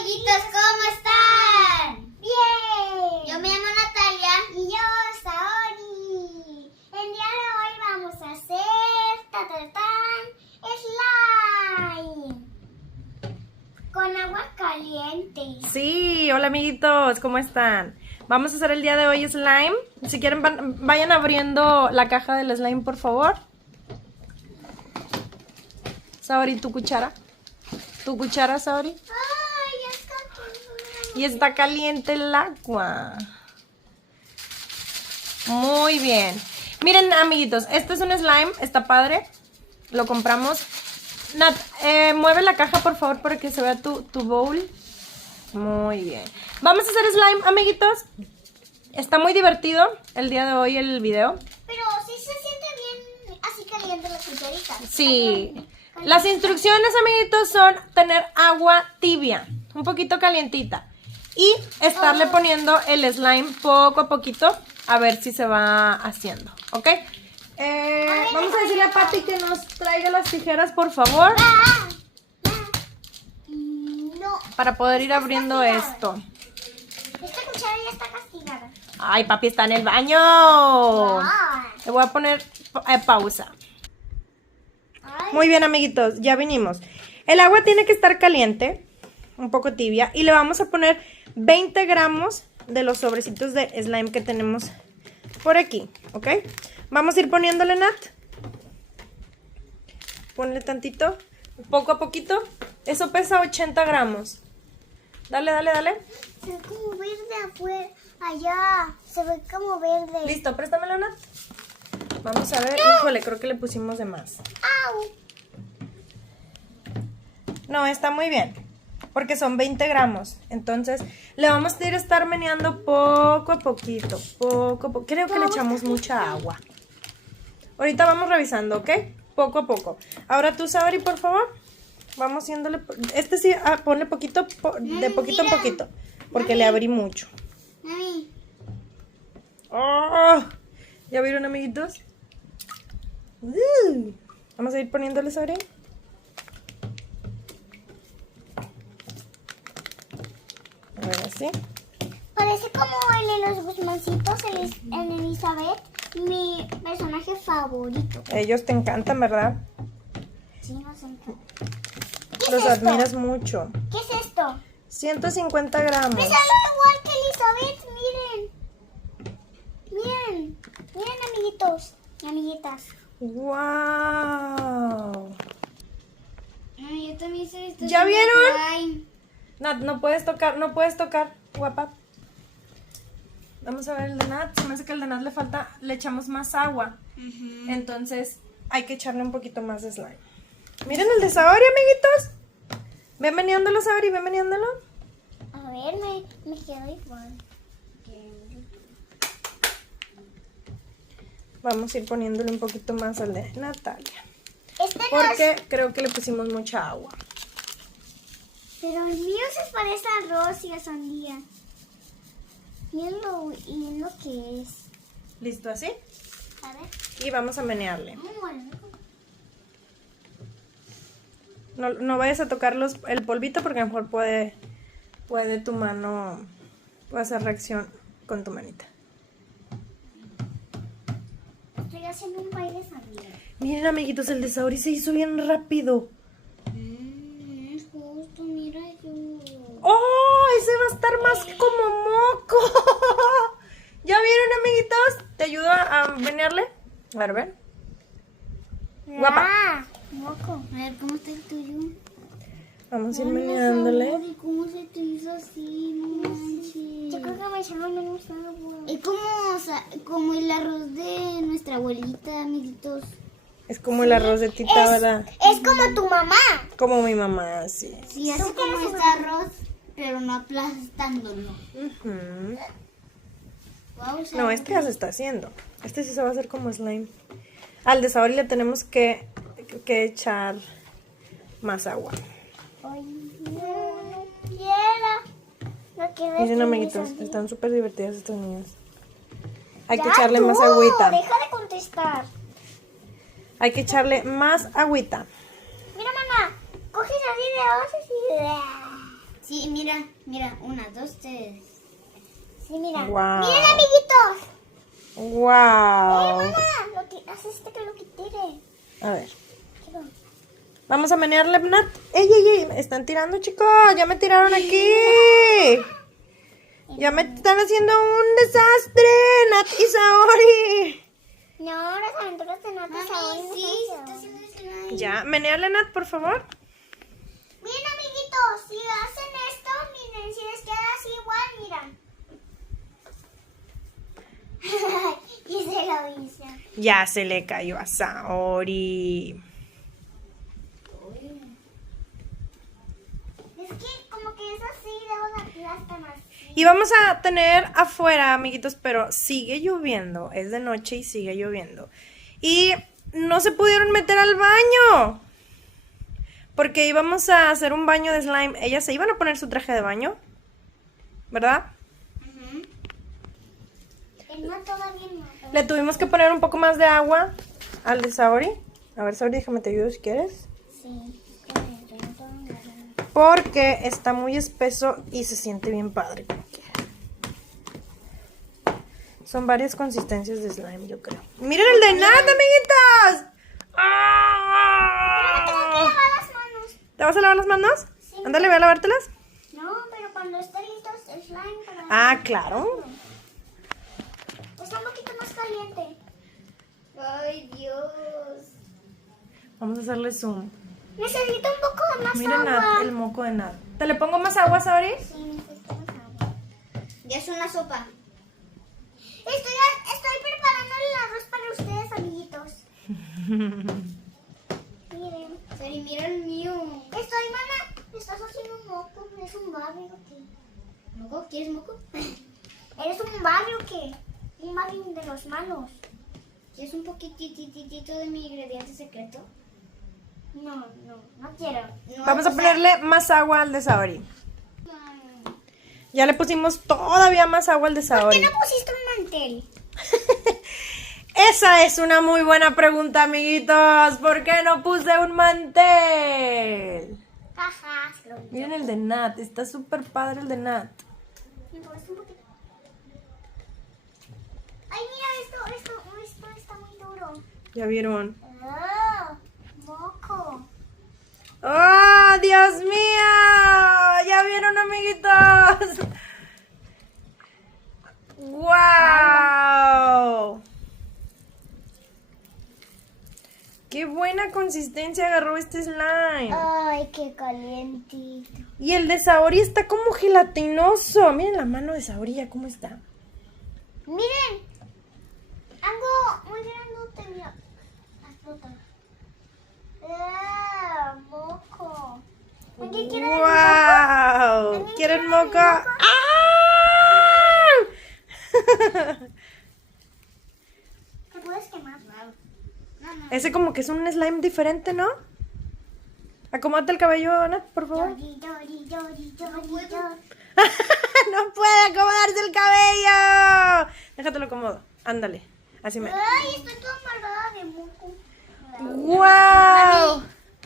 amiguitos, ¿cómo están? Bien. Yo me llamo Natalia. Y yo, Saori. El día de hoy vamos a hacer slime con agua caliente. Sí, hola amiguitos, ¿cómo están? Vamos a hacer el día de hoy slime. Si quieren vayan abriendo la caja del slime, por favor. Saori, ¿tu cuchara? ¿Tu cuchara, Saori? Ay, ya está todo. Y está caliente el agua. Muy bien. Miren, amiguitos, este es un slime, está padre. Lo compramos. Nat, mueve la caja, por favor, para que se vea tu bowl. Muy bien. Vamos a hacer slime, amiguitos. Está muy divertido el día de hoy el video. Pero sí se siente bien así caliente la cucharita. Sí. Las instrucciones, amiguitos, son tener agua tibia, un poquito calientita. Y estarle poniendo el slime poco a poquito, a ver si se va haciendo, ¿ok? Vamos a decirle a Papi que nos traiga las tijeras, por favor, No. para poder ir abriendo esto. Esta cuchara ya está castigada. Ay, Papi está en el baño. Ah. Le voy a poner pausa. Ay. Muy bien, amiguitos, ya vinimos. El agua tiene que estar caliente, un poco tibia, y le vamos a poner 20 gramos de los sobrecitos de slime que tenemos por aquí, ¿ok? Vamos a ir poniéndole, Nat. Ponle tantito, poco a poquito. Eso pesa 80 gramos. Dale, dale, dale. Se ve como verde afuera. Allá. Se ve como verde. Listo, préstamelo, Nat. Vamos a ver. Híjole, creo que le pusimos de más. Au. No, está muy bien, porque son 20 gramos. Entonces, le vamos a ir a estar meneando poco a poquito. Creo que le echamos mucha agua. Ahorita vamos revisando, ¿ok? Poco a poco. Ahora tú, Saori, por favor. Vamos haciéndole... Este sí, ponle poquito, de poquito en poquito, porque le abrí mucho. Mami. ¡Oh! ¿Ya vieron, amiguitos? Vamos a ir poniéndole, Saori. A ver, así. Parece como el de los Guzmancitos, en Elizabeth, mi personaje favorito. Ellos te encantan, ¿verdad? Sí, nos encanta. ¿Qué Los es esto? admiras mucho. ¿Qué es esto? 150 gramos. Pesa igual que Elizabeth, miren. Miren, miren, amiguitos y amiguitas. ¡Wow! Ay, yo también soy esto. ¿Ya vieron? Nat, no puedes tocar, guapa. Vamos a ver el de Nat. Se me hace que el de Nat le echamos más agua. Entonces hay que echarle un poquito más de slime. Miren el de Saori, amiguitos. Ven meneándolo, Saori, ven meneándolo. A ver, me quedo igual. Vamos a ir poniéndole un poquito más al de Natalia. Este no es... Porque creo que le pusimos mucha agua. Pero el mío se parece a arroz y a sandía. Miren lo que es. ¿Listo así? A ver. Y vamos a menearle. Bueno. No vayas a tocar el polvito porque a lo mejor puede tu mano, puede hacer reacción con tu manita. Estoy haciendo un baile sandía. Miren, amiguitos, el de Saori se hizo bien rápido. Es justo, mira yo. ¡Oh! Ese va a estar más como moco. ¿Ya vieron, amiguitos? ¿Te ayudo a menearle? A ver, ven. Guapa. Ah, moco. A ver, ¿cómo está el tuyo? Vamos a ir meneándole. Ay, ¿cómo se te hizo así? No manches. Yo creo que me echaron menos agua. Es como, como el arroz de nuestra abuelita, amiguitos. Es como el arroz de tita, ¿verdad? Es como tu mamá. Como mi mamá, sí. Sí, así Son como como este arroz, pero no aplastándolo. Ujú. Vamos a No, ver. este ya se está haciendo. Este sí se va a hacer como slime. Al de Saori le tenemos que echar más agua. Ay, no quiero. No quiero. Miren, amiguitos, están súper divertidas estas niñas. Hay que Ya echarle más tú, agüita. Deja de contestar. Hay que echarle más agüita. Mira, mamá. Coges así de hojas y... Sí, Mira, 1, 2, 3. Sí, mira. Wow. Miren, amiguitos. Wow. Mamá, haz que lo quitire. A ver. Quiero. Vamos a menearle, Nat. ¡Ey! Me están tirando, chicos. Ya me tiraron aquí. Ya me están haciendo un desastre, Nat y Saori. No, las aventuras de Nata Mami, sí, se está haciendo slime. Ya, meneale, Nat, por favor. Miren, amiguitos, si hacen esto, miren, si les queda así igual, miran. Y se lo hice. Ya se le cayó a Saori. Es que como que es así, luego la aplastan así. Y vamos a tener afuera, amiguitos, pero sigue lloviendo. Es de noche y sigue lloviendo. Y no se pudieron meter al baño. Porque íbamos a hacer un baño de slime. Ellas se iban a poner su traje de baño, ¿verdad? No, todavía no. Le tuvimos que poner un poco más de agua al de Saori. A ver, Saori, déjame te ayudo si quieres. Sí. Porque está muy espeso y se siente bien padre como quiera. Son varias consistencias de slime, yo creo. ¡Miren el de Nat, amiguitas! ¡Ah! Tengo que lavar las manos. ¿Te vas a lavar las manos? Sí. Ándale, voy a lavártelas. No, pero cuando esté listo el slime para... Ah, claro. Está un poquito más caliente. Ay, Dios. Vamos a hacerle zoom. Necesito un poco de más Miren agua. Nat, el moco de Nat. ¿Te le pongo más agua, Saori? Sí, necesito más agua. Ya es una sopa. Estoy preparando el arroz para ustedes, amiguitos. Miren. Sari, mira el mío. Mamá, me estás haciendo un moco. ¿Es un barrio o qué? ¿Moco? ¿Quieres moco? ¿Eres un barrio o qué? Un barrio de los malos. ¿Quieres un poquitito de mi ingrediente secreto? No quiero. No, Vamos a o sea, ponerle más agua al de Saori. Ya le pusimos todavía más agua al de ¿Por Saori. qué no pusiste un mantel? Esa es una muy buena pregunta, amiguitos. ¿Por qué no puse un mantel? Jaja, Miren el de Nat. Está súper padre el de Nat. ¿Me pones un poquito? Ay, mira, esto está muy duro. ¿Ya vieron? Oh, moco. ¡Oh, Dios mío! ¿Ya vieron, amiguitos? ¡Wow! ¡Qué buena consistencia agarró este slime! Ay, qué calientito. Y el de Saori está como gelatinoso. Miren la mano de Saori, ya cómo está. Miren, algo muy grandote, mira. Explota. Moco. ¿Alguien quiere el moco? ¡Wow! ¿Alguien ¿Quieren quiere moco? el moco? ¡Ah! ¿Te puedes quemar? Ese como que es un slime diferente, ¿no? Acomódate el cabello, Nat, por favor. Dori. No puede acomodarse el cabello. Déjatelo cómodo. Ándale. Así me. Ay, estoy toda amargada de moco. ¡Wow!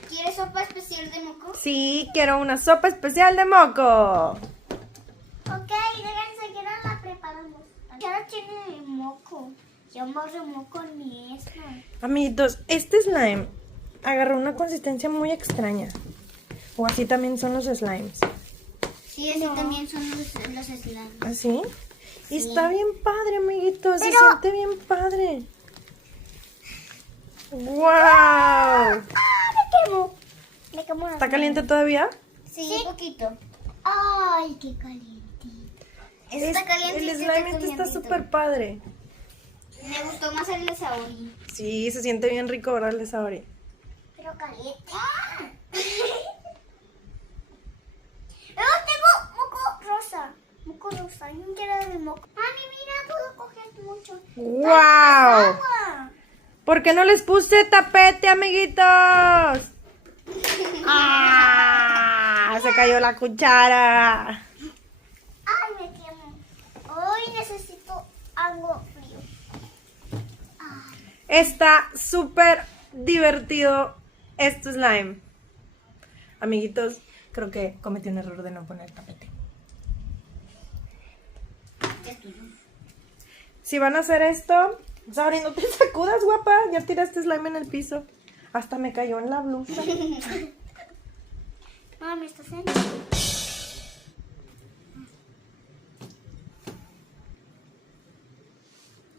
¿Quieres sopa especial de moco? Sí, quiero una sopa especial de moco. Ok, déjense que ahora la preparamos. Ya tiene moco. Yo morro moco en mi esta. Amiguitos, este slime agarró una consistencia muy extraña. O así también son los slimes. Sí, así también son los slimes. ¿Así? Y está bien padre, amiguitos. Se Pero- siente bien padre. ¡Wow! ¡Ah, me quemo! Me quemo. ¿Está caliente todavía? Sí, un poquito. Ay, qué calientito. Está caliente. El slime este está súper padre. Me gustó más el de Saori. Sí, se siente bien rico, ¿verdad? El de Saori. Pero caliente. Luego tengo moco rosa. Moco rosa. Yo quiero de moco. Mami, mira, puedo coger mucho. ¡Wow! Agua. ¿Por qué no les puse tapete, amiguitos? ¡Ah! Se cayó la cuchara. Ay, me quemo. Hoy necesito algo frío. Está súper divertido este slime. Amiguitos, Creo que cometí un error de no poner tapete. Si van a hacer esto, Sabri, no te sacudas, guapa. Ya tiraste slime en el piso. Hasta me cayó en la blusa. Mami, ¿estás en?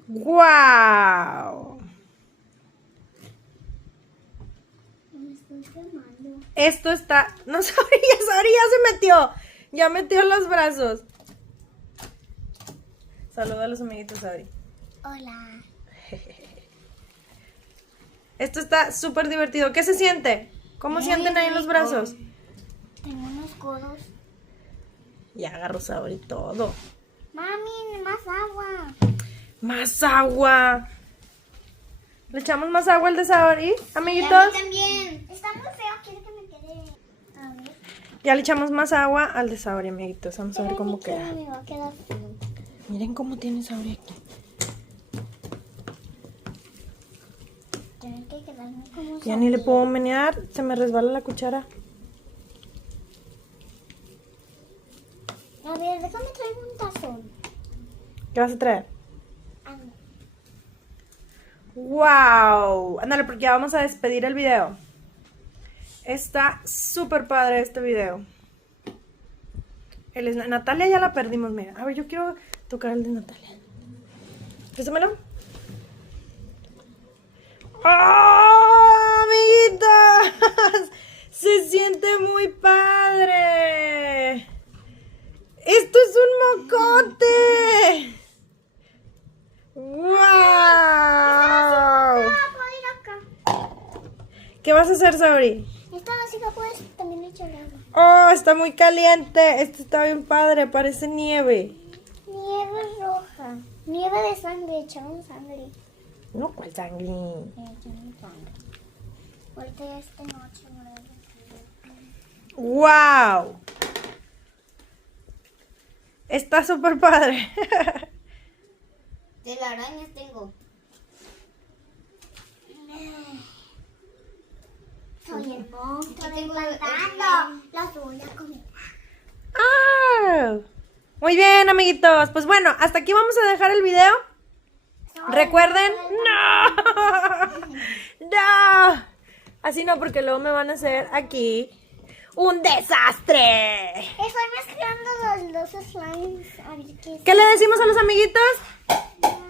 ¡Guau! Me estoy quemando. Esto está... No, Sabri ya se metió. Ya metió los brazos. Saluda a los amiguitos, Sabri. Hola. Esto está súper divertido. ¿Qué se siente? ¿Cómo sienten ahí en los brazos? Tengo unos codos. Y agarro Sabri todo. Mami, más agua. ¡Más agua! ¿Le echamos más agua al de Sabri, amiguitos? A mí también. Está muy feo, quiero que me quede. A ver. Ya le echamos más agua al de Sabri, amiguitos. Vamos a ver cómo queda. Me va a quedar feo. Miren cómo tiene Sabri aquí. Tienen que quedarme como Ya ni le puedo menear. Se me resbala la cuchara. A ver, déjame traer un tazón. ¿Qué vas a traer? Ah, ¡Wow! Ándale, porque ya vamos a despedir el video. Está súper padre este video. Natalia ya la perdimos, mira. A ver, yo quiero tocar el de Natalia. Préstamelo. ¡Oh, amiguitas! Se siente muy padre. ¡Esto es un mocote! ¡Wow! puedo ir acá. ¿Qué vas a hacer, Sabri? Esta vasija puedes también echarle agua. ¡Oh, está muy caliente! Esto está bien padre, parece nieve. Nieve roja. Nieve de sangre, echamos sangre. No, ¿cuál sangre? Echamos sangre. Ahorita esta noche no la ¡Wow! Está súper padre. Telarañas tengo. Soy el monstruo Aquí tengo del pantano. Las voy a comer. ¡Ah! Muy bien, amiguitos. Pues bueno, hasta aquí vamos a dejar el video. Recuerden... ¡No! ¡No! Así no, porque luego me van a hacer aquí un desastre. Estoy mezclando los dos slimes. A ver qué es. ¿Qué le decimos a los amiguitos?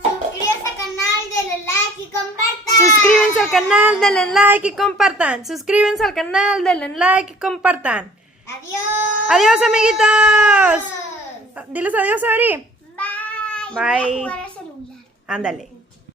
Suscríbanse al canal, denle like y compartan. Suscríbanse al canal, denle like y compartan. Suscríbanse al canal, denle like y compartan. Adiós. Adiós, amiguitos. Diles adiós, Ari. Bye. Bye. Voy a jugar al celular. Ándale.